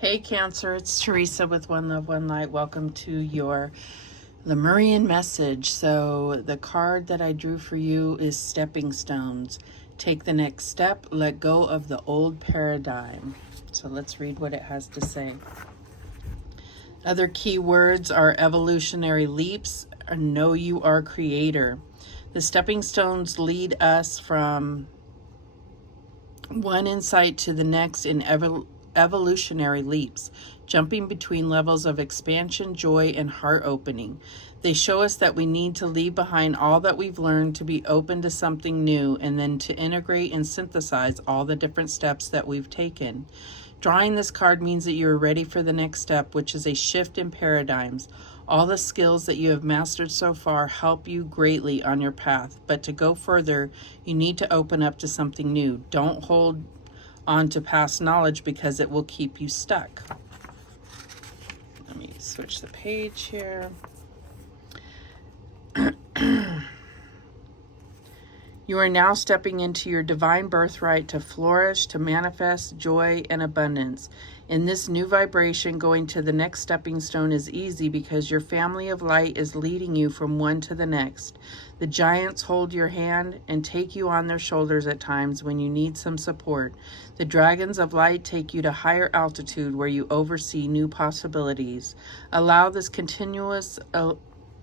Hey Cancer, it's Teresa with One Love, One Light. Welcome to your Lemurian message. So the card that I drew for you is Stepping Stones. Take the next step, let go of the old paradigm. So let's read what it has to say. Other key words are evolutionary leaps, and know you are creator. The stepping stones lead us from one insight to the next in evolutionary leaps, jumping between levels of expansion, joy, and heart opening. They show us that we need to leave behind all that we've learned to be open to something new, and then to integrate and synthesize all the different steps that we've taken. Drawing this card means that you are ready for the next step, which is a shift in paradigms. All the skills that you have mastered so far help you greatly on your path, but to go further, you need to open up to something new. Don't hold on to past knowledge because it will keep you stuck. Let me switch the page here. You are now stepping into your divine birthright to flourish, to manifest joy and abundance. In this new vibration, going to the next stepping stone is easy because your family of light is leading you from one to the next. The giants hold your hand and take you on their shoulders at times when you need some support. The dragons of light take you to higher altitude where you oversee new possibilities. Allow this continuous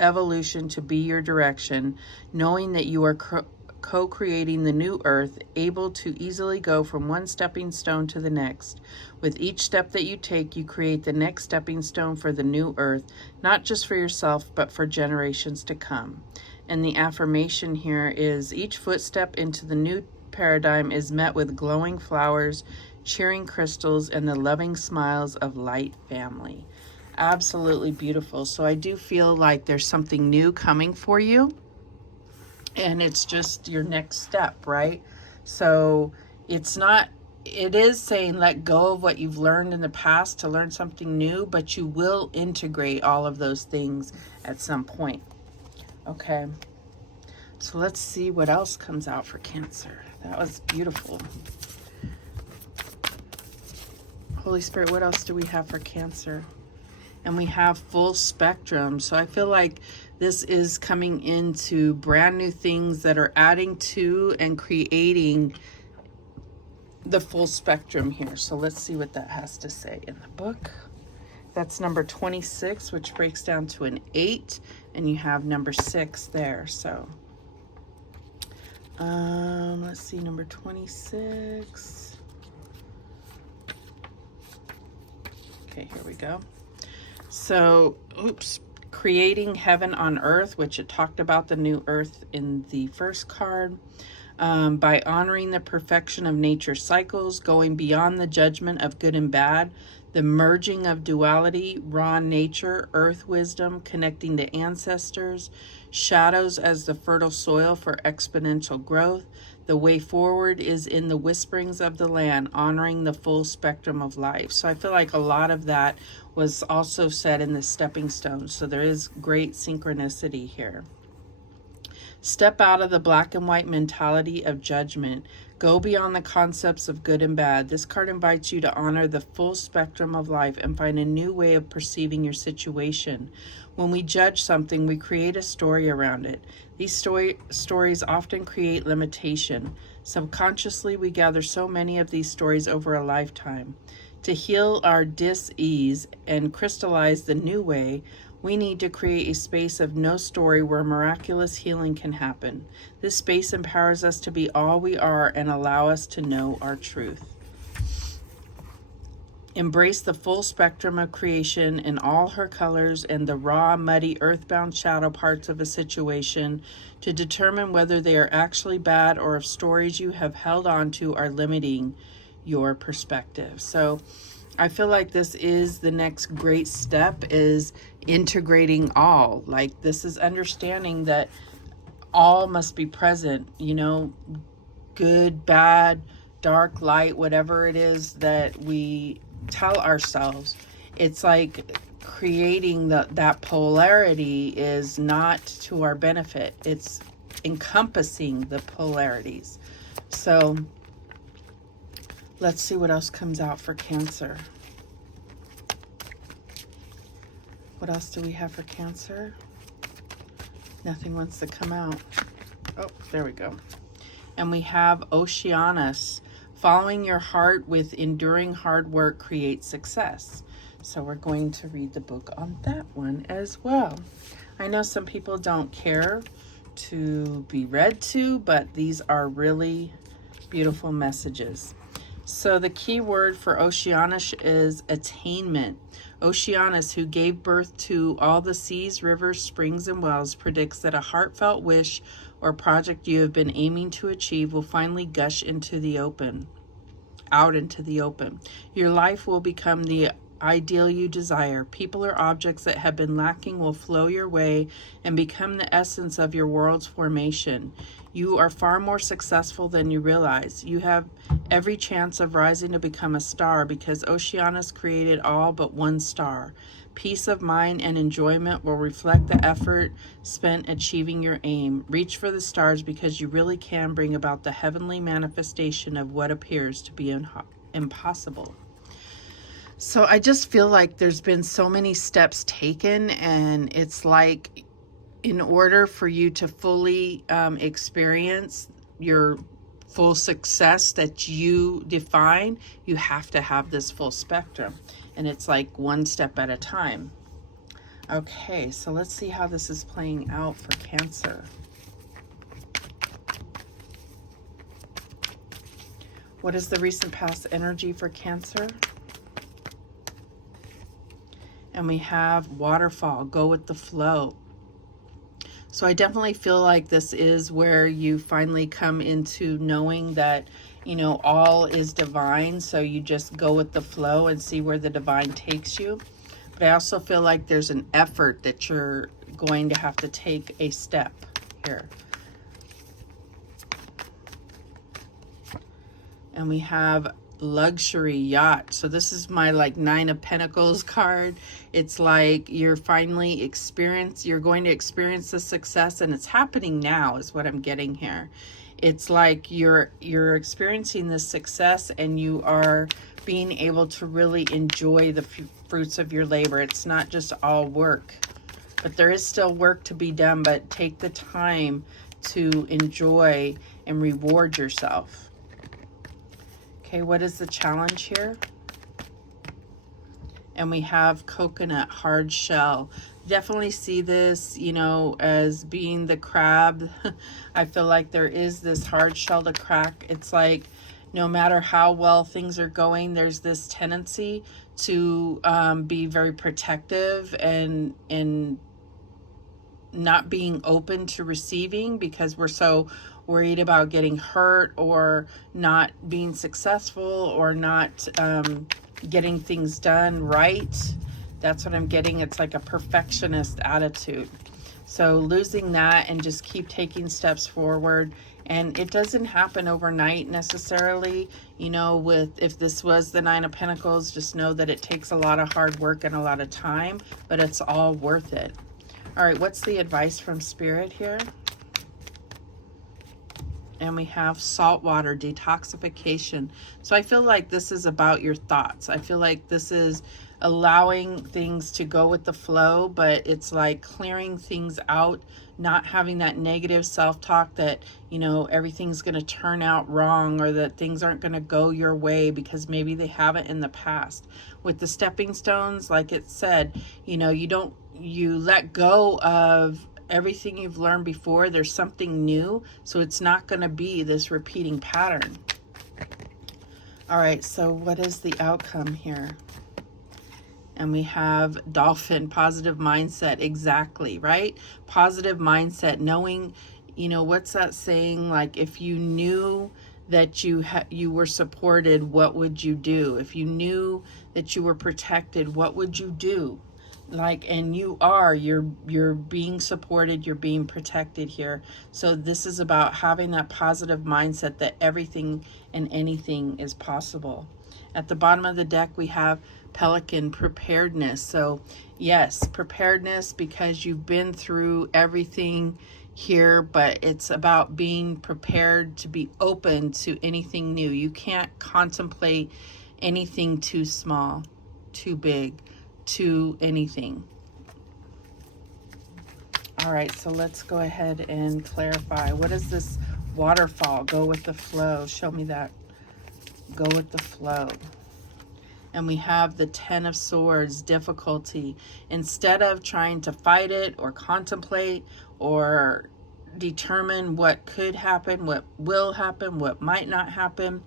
evolution to be your direction, knowing that you are co-creating the new earth, able to easily go from one stepping stone to the next. With each step that you take, you create the next stepping stone for the new earth, not just for yourself, but for generations to come. And the affirmation here is, each footstep into the new paradigm is met with glowing flowers, cheering crystals, and the loving smiles of light family. Absolutely beautiful. So I do feel like there's something new coming for you. And it's just your next step, right? So it is saying let go of what you've learned in the past to learn something new, but you will integrate all of those things at some point. Okay. So let's see what else comes out for Cancer. That was beautiful. Holy Spirit, what else do we have for Cancer? And we have full spectrum. So I feel like this is coming into brand new things that are adding to and creating the full spectrum here. So let's see what that has to say in the book. That's number 26, which breaks down to an 8, and you have number 6 there. So let's see, number 26. Okay, here we go. So, creating heaven on earth, which it talked about the new earth in the first card, by honoring the perfection of nature's cycles, going beyond the judgment of good and bad, the merging of duality, raw nature, earth wisdom, connecting to ancestors, shadows as the fertile soil for exponential growth. The way forward is in the whisperings of the land, honoring the full spectrum of life. So I feel like a lot of that was also said in the stepping stone. So there is great synchronicity here. Step out of the black and white mentality of judgment. Go beyond the concepts of good and bad. This card invites you to honor the full spectrum of life and find a new way of perceiving your situation. When we judge something, we create a story around it. These stories often create limitation. Subconsciously, we gather so many of these stories over a lifetime. To heal our dis-ease and crystallize the new way, we need to create a space of no story where miraculous healing can happen. This space empowers us to be all we are and allow us to know our truth. Embrace the full spectrum of creation in all her colors and the raw, muddy, earthbound shadow parts of a situation to determine whether they are actually bad or if stories you have held on to are limiting your perspective. So I feel like this is the next great step, is integrating all. Like, this is understanding that all must be present, you know, good, bad, dark, light, whatever it is that we tell ourselves. It's like creating that polarity is not to our benefit. It's encompassing the polarities. So let's see what else comes out for Cancer. What else do we have for Cancer? Nothing wants to come out. Oh, there we go. And we have Oceanus. Following your heart with enduring hard work creates success. So we're going to read the book on that one as well. I know some people don't care to be read to, but these are really beautiful messages. So the key word for Oceanus is attainment. Oceanus, who gave birth to all the seas, rivers, springs, and wells, predicts that a heartfelt wish or project you have been aiming to achieve will finally gush into the open, out into the open. Your life will become the ideal you desire. People or objects that have been lacking will flow your way and become the essence of your world's formation. You are far more successful than you realize. You have every chance of rising to become a star because Oceanus created all but one star. Peace of mind and enjoyment will reflect the effort spent achieving your aim. Reach for the stars because you really can bring about the heavenly manifestation of what appears to be impossible. So I just feel like there's been so many steps taken, and it's like in order for you to fully experience your full success that you define, you have to have this full spectrum. And it's like one step at a time. Okay, so let's see how this is playing out for Cancer. What is the recent past energy for Cancer? And we have waterfall, go with the flow. So I definitely feel like this is where you finally come into knowing that, you know, all is divine. So you just go with the flow and see where the divine takes you. But I also feel like there's an effort that you're going to have to take a step here. And we have luxury yacht. So this is my like 9 of Pentacles card. It's like you're finally you're going to experience the success, and it's happening now is what I'm getting here. It's like you're experiencing this success and you are being able to really enjoy the fruits of your labor. It's not just all work, but there is still work to be done, but take the time to enjoy and reward yourself. Okay, what is the challenge here? And we have coconut, hard shell. Definitely see this, you know, as being the crab. I feel like there is this hard shell to crack. It's like no matter how well things are going, there's this tendency to be very protective and not being open to receiving because we're so worried about getting hurt or not being successful or not getting things done right. That's what I'm getting. It's like a perfectionist attitude. So losing that and just keep taking steps forward. And it doesn't happen overnight necessarily. You know, if this was the 9 of Pentacles, just know that it takes a lot of hard work and a lot of time, but it's all worth it. All right, what's the advice from Spirit here? And we have saltwater detoxification. So I feel like this is about your thoughts. I feel like this is allowing things to go with the flow, but it's like clearing things out, not having that negative self-talk that, you know, everything's going to turn out wrong or that things aren't going to go your way because maybe they haven't in the past. With the stepping stones, like it said, you know, you let go of everything you've learned before. There's something new, so it's not going to be this repeating pattern. All right, so what is the outcome here? And we have dolphin, positive mindset. Exactly, right? Positive mindset, knowing, you know, what's that saying? Like if you knew that you were supported, what would you do? If you knew that you were protected, what would you do? Like, and you're being supported, you're being protected here. So this is about having that positive mindset that everything and anything is possible. At the bottom of the deck, we have Pelican, preparedness. So yes, preparedness because you've been through everything here, but it's about being prepared to be open to anything new. You can't contemplate anything too small, too big, to anything. All right, so let's go ahead and clarify. What is this waterfall? Go with the flow. Show me that. Go with the flow. And we have the 10 of Swords, difficulty. Instead of trying to fight it or contemplate or determine what could happen, what will happen, what might not happen,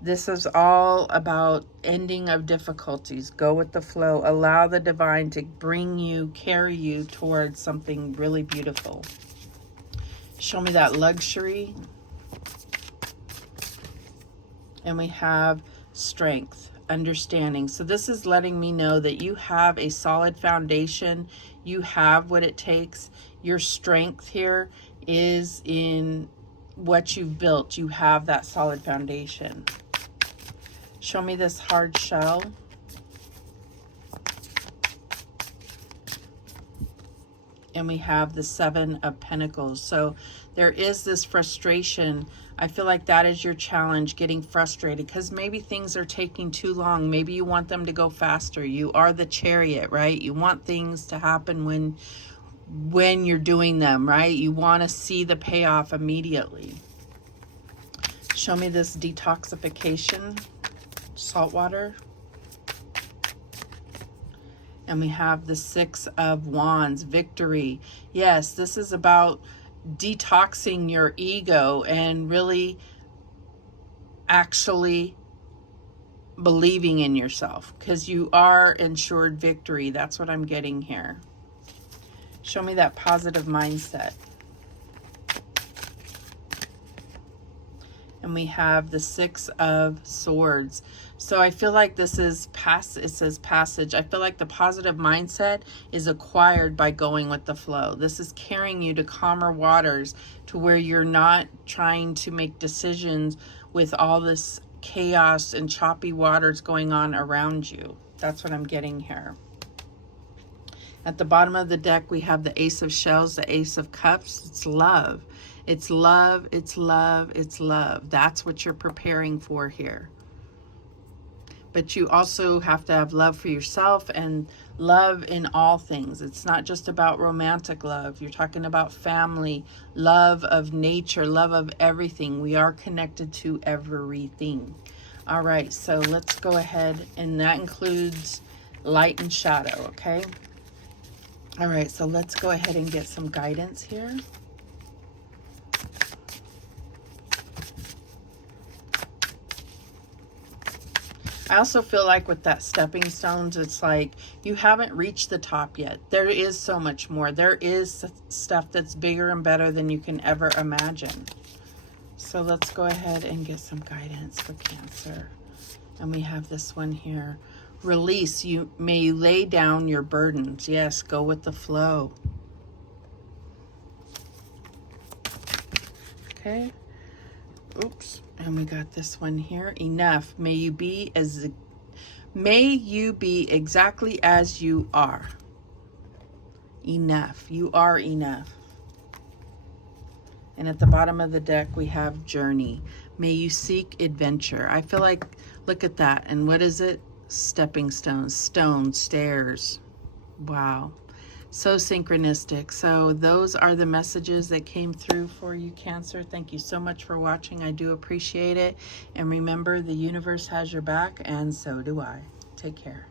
this is all about ending of difficulties. Go with the flow. Allow the divine to bring you, carry you towards something really beautiful. Show me that luxury. And we have strength, understanding. So this is letting me know that you have a solid foundation. You have what it takes. Your strength here is in what you've built. You have that solid foundation. Show me this hard shell. And we have the 7 of Pentacles. So there is this frustration. I feel like that is your challenge, getting frustrated because maybe things are taking too long. Maybe you want them to go faster. You are the Chariot, right? You want things to happen when you're doing them, right? You want to see the payoff immediately. Show me this detoxification, salt water. And we have the 6 of Wands, victory. Yes, this is about detoxing your ego and really actually believing in yourself because you are ensured victory. That's what I'm getting here. Show me that positive mindset. And we have the 6 of Swords. So I feel like this is it says passage. I feel like the positive mindset is acquired by going with the flow. This is carrying you to calmer waters, to where you're not trying to make decisions with all this chaos and choppy waters going on around you. That's what I'm getting here. At the bottom of the deck, we have the Ace of Shells, the Ace of Cups. It's love. It's love, it's love, it's love. That's what you're preparing for here. But you also have to have love for yourself and love in all things. It's not just about romantic love. You're talking about family, love of nature, love of everything. We are connected to everything. All right, so let's go ahead, and that includes light and shadow, okay? All right, so let's go ahead and get some guidance here. I also feel like with that stepping stones, it's like you haven't reached the top yet. There is so much more. There is stuff that's bigger and better than you can ever imagine. So let's go ahead and get some guidance for Cancer. And we have this one here. Release. May you lay down your burdens. Yes, go with the flow. Okay. Oops. And we got this one here. Enough. May you be exactly as you are. Enough. You are enough. And at the bottom of the deck, we have journey. May you seek adventure. I feel like, look at that. And what is it? Stepping stones, stairs. Wow. So synchronistic. So those are the messages that came through for you, Cancer. Thank you so much for watching. I do appreciate it. And remember, the universe has your back, and so do I. Take care.